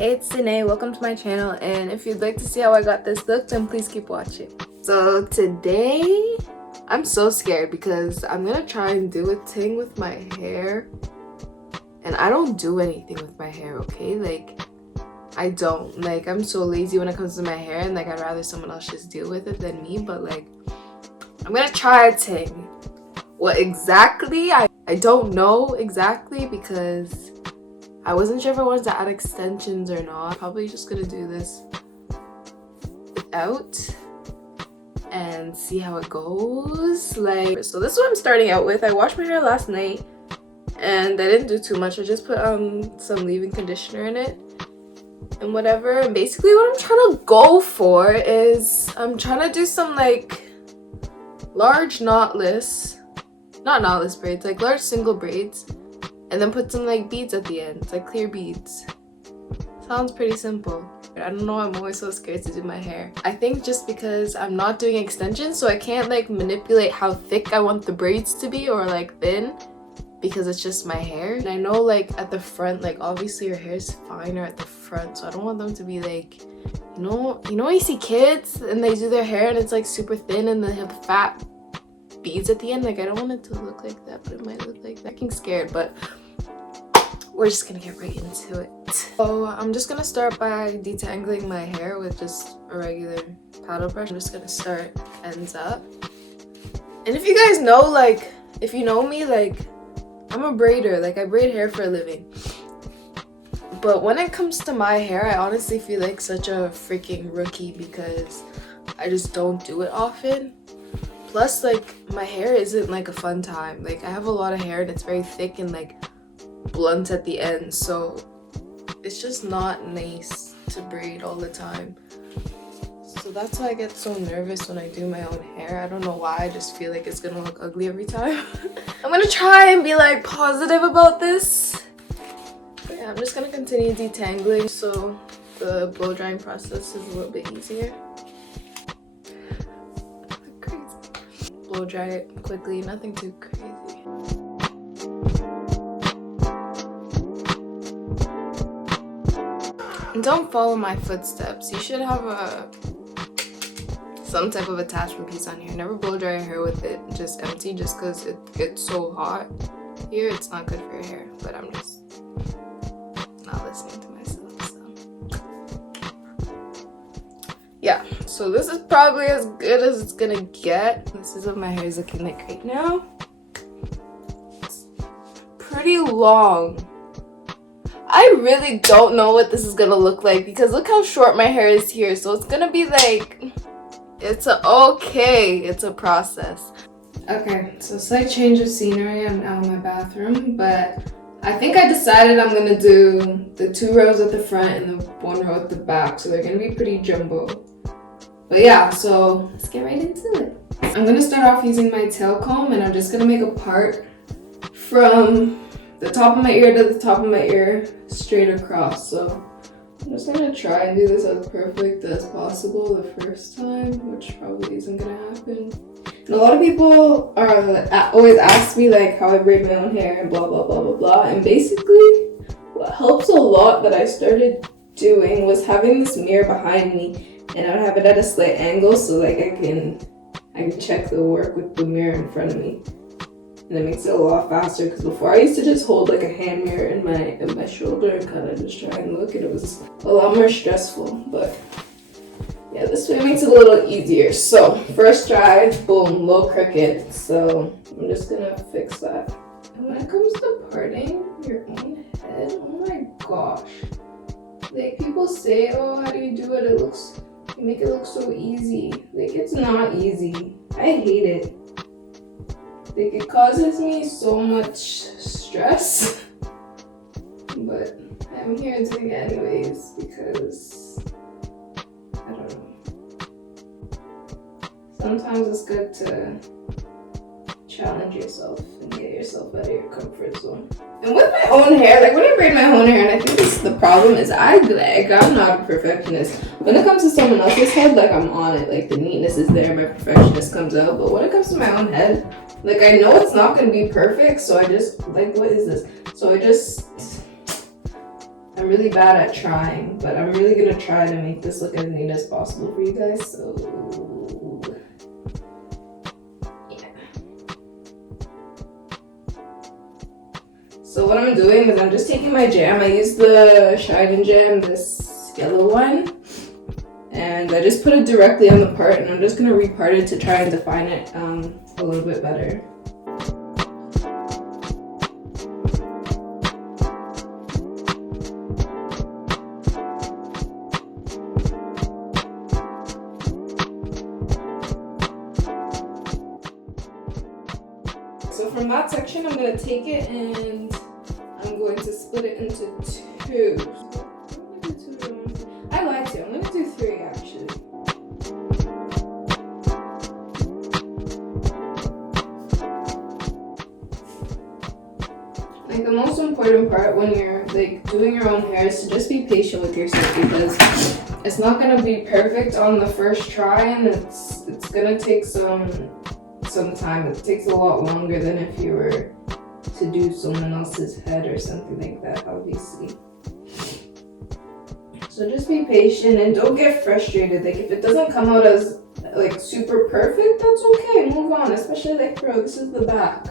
Hey, it's Danae, welcome to my channel, and if you'd like to see how I got this look, then please keep watching. So today, I'm so scared because I'm gonna try and do a thing with my hair, and I don't do anything with my hair, okay? Like, I don't. Like, I'm so lazy when it comes to my hair, and like, I'd rather someone else just deal with it than me, but like, I'm gonna try a thing. What exactly? I don't know exactly because I wasn't sure if I wanted to add extensions or not. Probably just gonna do this without and see how it goes. Like, so this is what I'm starting out with. I washed my hair last night and I didn't do too much. I just put some leave-in conditioner in it and whatever. And basically what I'm trying to go for is I'm trying to do some like large not knotless braids, like large single braids. And then put some like beads at the end, like clear beads. Sounds pretty simple. I don't know, I'm always so scared to do my hair. I think just because I'm not doing extensions, so I can't like manipulate how thick I want the braids to be or like thin because it's just my hair. And I know like at the front, like obviously your hair is finer at the front, so I don't want them to be like, you know when you see kids and they do their hair and it's like super thin and they have fat beads at the end. Like I don't want it to look like that, but it might look like that. I'm getting scared, but we're just gonna get right into it. So I'm just gonna start by detangling my hair with just a regular paddle brush. I'm just gonna start ends up. And if you guys know, like if you know me, like I'm a braider, like I braid hair for a living. But when it comes to my hair, I honestly feel like such a freaking rookie because I just don't do it often. Plus, like, my hair isn't, like, a fun time. Like, I have a lot of hair and it's very thick and, like, blunt at the end. So, it's just not nice to braid all the time. So, that's why I get so nervous when I do my own hair. I don't know why. I just feel like it's gonna look ugly every time. I'm gonna try and be, like, positive about this. But, yeah, I'm just gonna continue detangling so the blow drying process is a little bit easier. Blow dry it quickly, nothing too crazy. And don't follow my footsteps. You should have some type of attachment piece on here. Never blow dry your hair with it just empty, just because it gets so hot here. It's not good for your hair, but I'm just not listening to myself, so yeah. So this is probably as good as it's gonna get. This is what my hair is looking like right now. It's pretty long. I really don't know what this is gonna look like because look how short my hair is here. So it's gonna be like, it's a process. Okay, so slight change of scenery. I'm now in my bathroom, but I think I decided I'm gonna do the 2 rows at the front and the 1 row at the back. So they're gonna be pretty jumbo. But yeah, so let's get right into it. I'm gonna start off using my tail comb and I'm just gonna make a part from the top of my ear to the top of my ear straight across. So I'm just gonna try and do this as perfect as possible the first time, which probably isn't gonna happen. And a lot of people always ask me like how I braid my own hair and blah blah blah blah blah. And basically what helps a lot that I started doing was having this mirror behind me. And I would have it at a slight angle so like I can check the work with the mirror in front of me. And it makes it a lot faster because before I used to just hold like a hand mirror in my shoulder and kind of just try and look, and it was a lot more stressful. But yeah, this way makes it a little easier. So first try, boom, low crooked. So I'm just gonna fix that. And when it comes to parting your own head, oh my gosh. Like people say, oh, how do you do it? You make it look so easy. Like it's not easy. I hate it. Like it causes me so much stress. But I'm here doing it anyways because I don't know. Sometimes it's good to challenge yourself and get yourself out of your comfort zone. And with my own hair, like when I braid my own hair, and I think this is the problem, is I'm not a perfectionist. When it comes to someone else's head, like I'm on it, like the neatness is there, my perfectionist comes out. But when it comes to my own head, like I know it's not gonna be perfect, so I just, like, what is this? So I I'm really bad at trying, but I'm really gonna try to make this look as neat as possible for you guys. So yeah. So what I'm doing is I'm just taking my jam. I use the Shine and Jam, this yellow one, and I just put it directly on the part, and I'm just gonna repart it to try and define it a little bit better. So from that section, I'm going to take it and I'm going to split it into two. I lied to you. I'm going to do three actually. Like the most important part when you're like doing your own hair is to just be patient with yourself, because it's not going to be perfect on the first try, and it's going to take some time. It takes a lot longer than if you were to do someone else's head or something like that, obviously. So just be patient and don't get frustrated. Like if it doesn't come out as like super perfect, that's okay. Move on, especially like, bro, this is the back.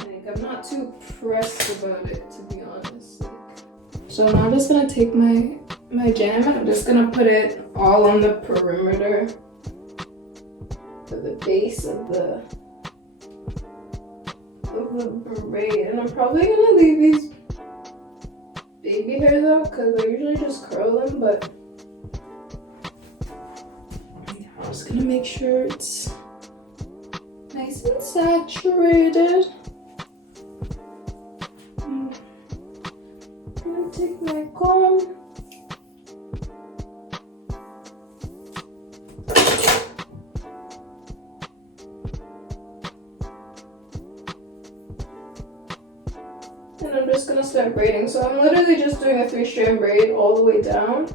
Like I'm not too pressed about it, to be honest. Like, so now I'm just gonna take my jam and I'm just gonna put it all on the perimeter to the base of the braid, and I'm probably gonna leave these baby hairs out because I usually just curl them, but yeah, I'm just gonna make sure it's nice and saturated. I'm gonna take my comb. And I'm just gonna start braiding. So I'm literally just doing a 3-strand braid all the way down.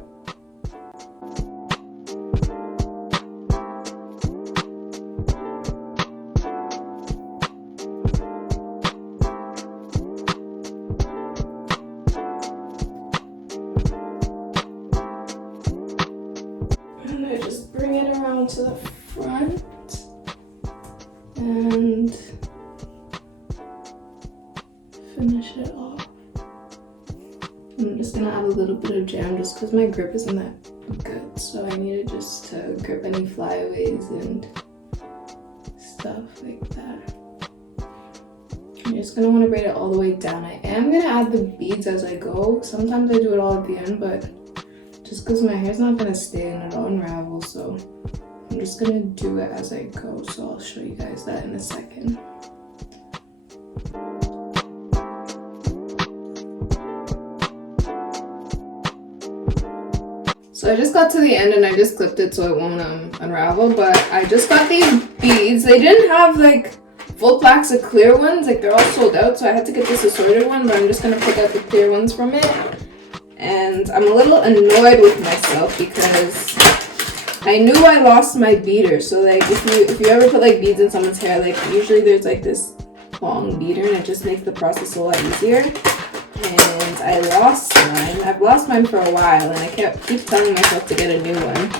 And I just bring it around to the front and finish it off. I'm just gonna add a little bit of jam just because my grip isn't that good, so I needed just to grip any flyaways and stuff like that. I'm just gonna want to braid it all the way down. I am gonna add the beads as I go. Sometimes I do it all at the end, but just because my hair's not gonna stay and it'll unravel, so I'm just gonna do it as I go. So I'll show you guys that in a second. So I just got to the end and I just clipped it so it won't unravel, but I just got these beads. They didn't have like full packs of clear ones, like they're all sold out, so I had to get this assorted one, but I'm just gonna pick out the clear ones from it. And I'm a little annoyed with myself because I knew I lost my beater. So like if you ever put like beads in someone's hair, like usually there's like this long beater and it just makes the process a lot easier. And I lost mine. I've lost mine for a while and I keep telling myself to get a new one.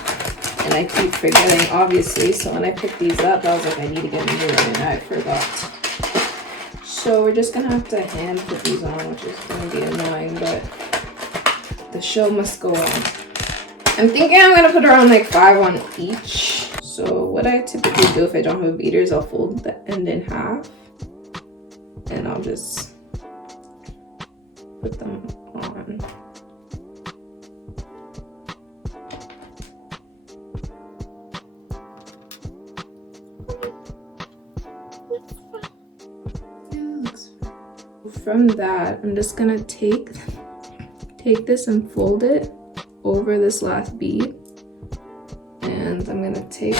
And I keep forgetting, obviously. So when I picked these up, I was like, I need to get a new one, and I forgot. So we're just gonna have to hand put these on, which is gonna be annoying, but the show must go on. I'm thinking I'm gonna put around like 5 on each. So what I typically do if I don't have a beater is I'll fold the end in half and I'll just put them on. From that, I'm just gonna take this and fold it over this last bead, and I'm gonna take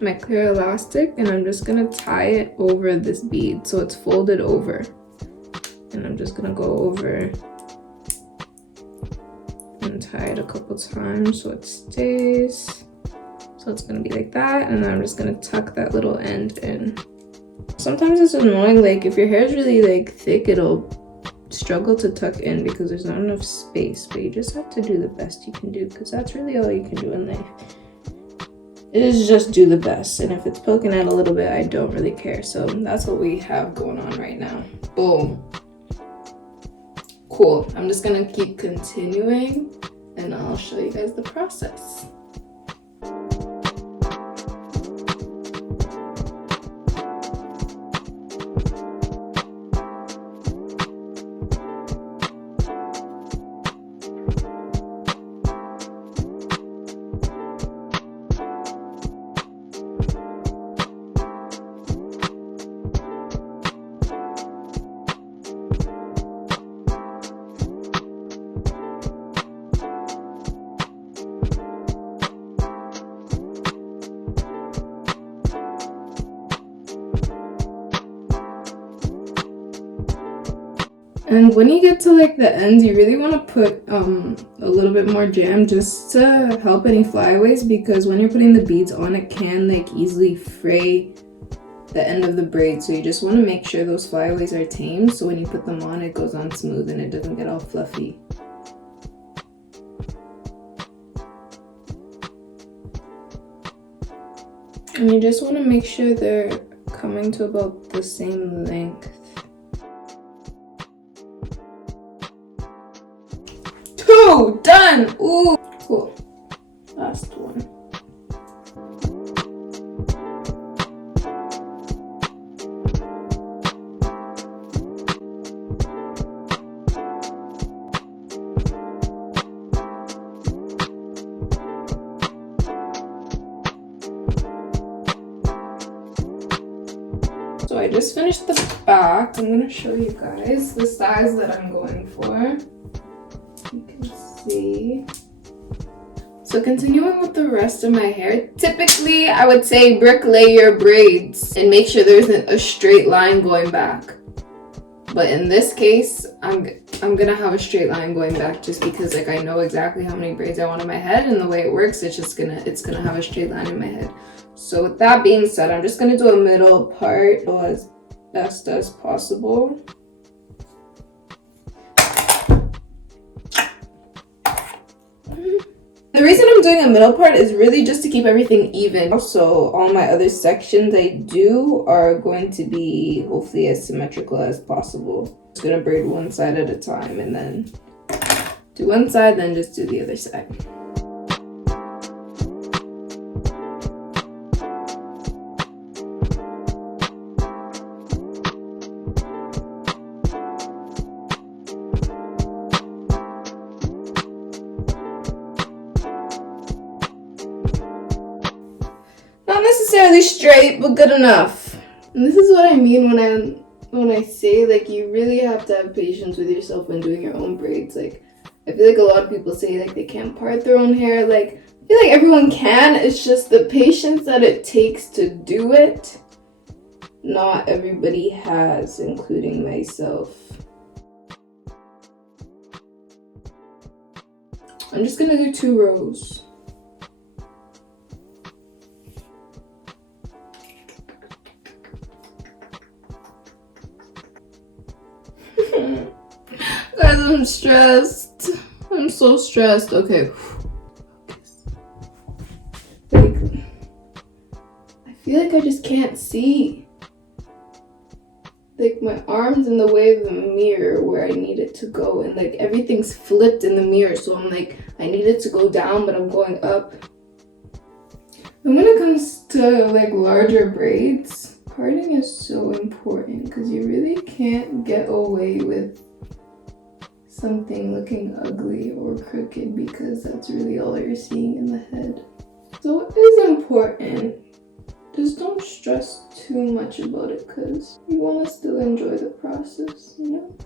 my clear elastic and I'm just gonna tie it over this bead so it's folded over, and I'm just gonna go over and tie it a couple times so it stays. So it's gonna be like that, and then I'm just gonna tuck that little end in. Sometimes it's annoying, like if your hair is really like thick, it'll struggle to tuck in because there's not enough space, but you just have to do the best you can do because that's really all you can do in life. It is just do the best, and if it's poking out a little bit, I don't really care. So that's what we have going on right now. Boom. Cool. I'm just gonna keep continuing and I'll show you guys the process. And when you get to like the ends, you really want to put a little bit more jam just to help any flyaways, because when you're putting the beads on, it can like easily fray the end of the braid. So you just want to make sure those flyaways are tamed, so when you put them on, it goes on smooth and it doesn't get all fluffy. And you just want to make sure they're coming to about the same length. 2 done. Ooh, cool. Last one. So I just finished the back. I'm gonna show you guys the size that I'm going for. You can see. So continuing with the rest of my hair, typically I would say bricklay your braids and make sure there isn't a straight line going back. But in this case, I'm gonna have a straight line going back just because like I know exactly how many braids I want in my head, and the way it works, it's gonna have a straight line in my head. So with that being said, I'm just gonna do a middle part as best as possible. The reason I'm doing a middle part is really just to keep everything even. Also, all my other sections I do are going to be hopefully as symmetrical as possible. I'm just gonna braid one side at a time and then do one side, then just do the other side. Not necessarily straight, but good enough. And this is what I mean when I say like you really have to have patience with yourself when doing your own braids. Like I feel like a lot of people say like they can't part their own hair. Like I feel like everyone can. It's just the patience that it takes to do it. Not everybody has, including myself. I'm just gonna do 2 rows. Guys, I'm stressed. I'm so stressed. Okay. Like, I feel like I just can't see. Like my arm's in the way of the mirror where I need it to go, and like everything's flipped in the mirror, so I'm like I need it to go down, but I'm going up. And when it comes to like larger braids, parting is so important because you really can't get away with something looking ugly or crooked because that's really all you're seeing in the head. So it is important. Just don't stress too much about it because you want to still enjoy the process, you know?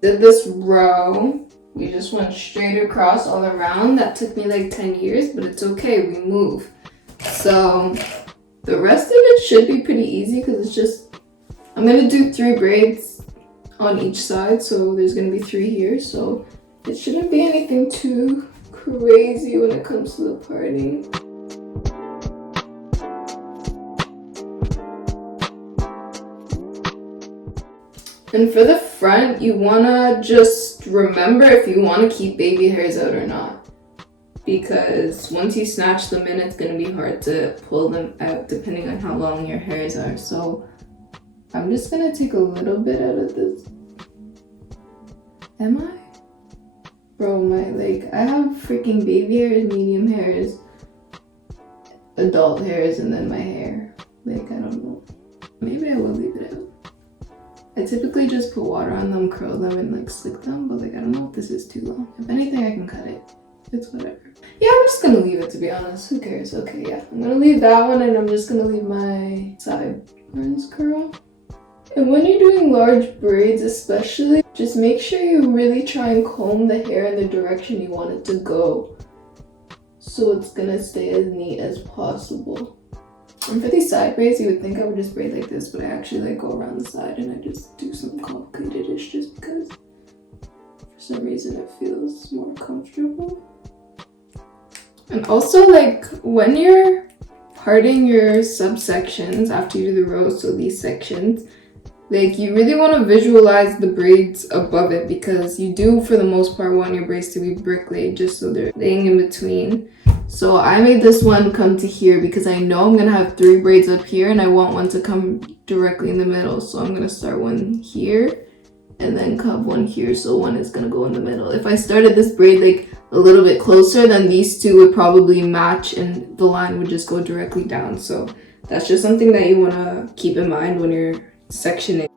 Did this row. We just went straight across all around. That took me like 10 years, but it's okay, we move. So the rest of it should be pretty easy because it's just, I'm gonna do 3 braids on each side, so there's gonna be 3 here, so it shouldn't be anything too crazy when it comes to the parting. And for the front, you wanna just remember if you wanna keep baby hairs out or not. Because once you snatch them in, it's gonna be hard to pull them out depending on how long your hairs are. So I'm just gonna take a little bit out of this. Am I? Bro, I have freaking baby hairs, medium hairs, adult hairs, and then my hair. I don't know. Maybe I will leave it out. I typically just put water on them, curl them, and slick them, but I don't know if this is too long. If anything, I can cut it. It's whatever. Yeah, I'm just gonna leave it, to be honest. Who cares? Okay, yeah. I'm gonna leave that one, and I'm just gonna leave my sideburns curl. And when you're doing large braids especially, just make sure you really try and comb the hair in the direction you want it to go. So it's gonna stay as neat as possible. And for these side braids, you would think I would just braid like this, but I actually go around the side and I just do some complicated-ish just because for some reason it feels more comfortable. And also when you're parting your subsections after you do the rows, so these sections, you really want to visualize the braids above it because you do, for the most part, want your braids to be brick laid just so they're laying in between. So I made this one come to here because I know I'm going to have 3 braids up here and I want one to come directly in the middle. So I'm going to start one here and then have one here. So one is going to go in the middle. If I started this braid a little bit closer, then these two would probably match and the line would just go directly down. So that's just something that you want to keep in mind when you're sectioning.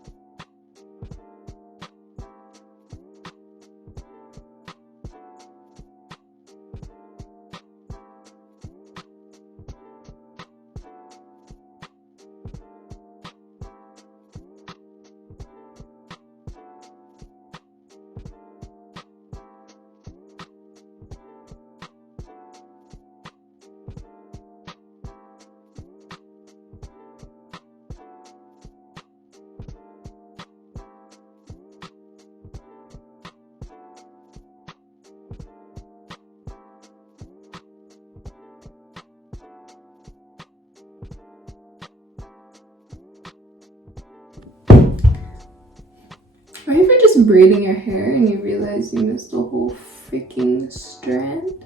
Or if you're just braiding your hair and you realize you missed a whole freaking strand.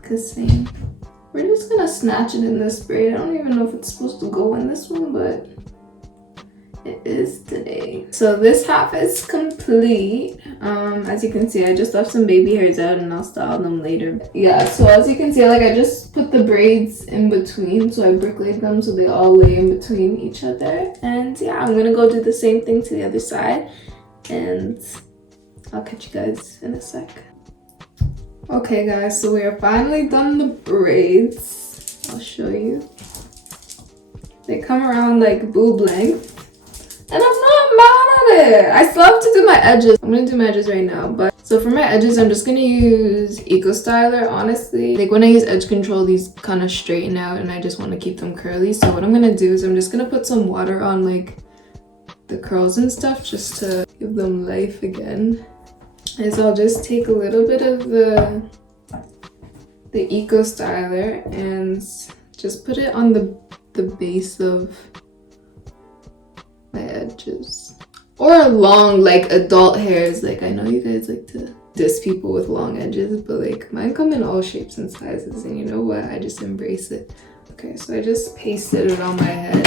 Cause same. We're just gonna snatch it in this braid. I don't even know if it's supposed to go in this one, but it is today. So this half is complete. As you can see, I just left some baby hairs out and I'll style them later. Yeah, so as you can see, I just put the braids in between. So I brick laid them so they all lay in between each other. And yeah, I'm gonna go do the same thing to the other side. And I'll catch you guys in a sec. Okay guys, so we are finally done the braids. I'll show you. They come around boob length. And I'm not mad at it. I still have to do my edges. I'm gonna do my edges right now. But so for my edges, I'm just gonna use Eco Styler, honestly. When I use edge control, these kind of straighten out and I just want to keep them curly. So what I'm gonna do is I'm just gonna put some water on the curls and stuff just to give them life again. And so I'll just take a little bit of the Eco Styler and just put it on the base of my edges. Or long adult hairs. I know you guys like to diss people with long edges, but mine come in all shapes and sizes, and you know what? I just embrace it. Okay, so I just pasted it on my head.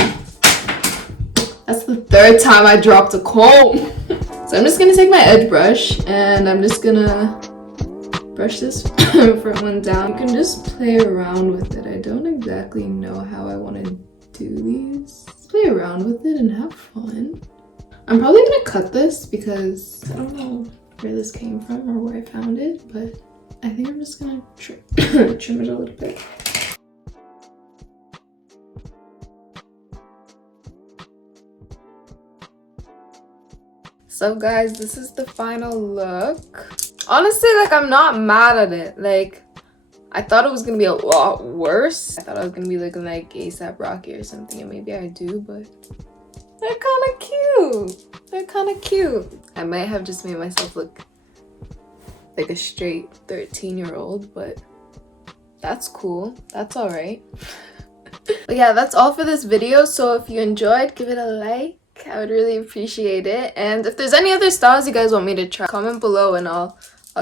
That's the 3rd time I dropped a comb. So I'm just gonna take my edge brush and I'm just gonna brush this front one down. You can just play around with it. I don't exactly know how I want to do these. Just play around with it and have fun. I'm probably gonna cut this because I don't know where this came from or where I found it, but I think I'm just gonna trim it a little bit. So guys, this is the final look. Honestly, I'm not mad at it. I thought it was gonna be a lot worse. I thought I was gonna be looking like ASAP Rocky or something, and maybe I do, but they're kind of cute. They're kind of cute. I might have just made myself look like a straight 13-year-old, but that's cool. That's all right. But yeah, that's all for this video. So if you enjoyed, give it a like. I would really appreciate it. And if there's any other styles you guys want me to try, comment below and I'll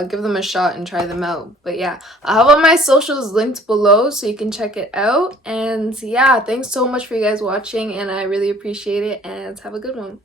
give them a shot and try them out. But yeah, I'll have all my socials linked below so you can check it out. And yeah, thanks so much for you guys watching, and I really appreciate it, and have a good one.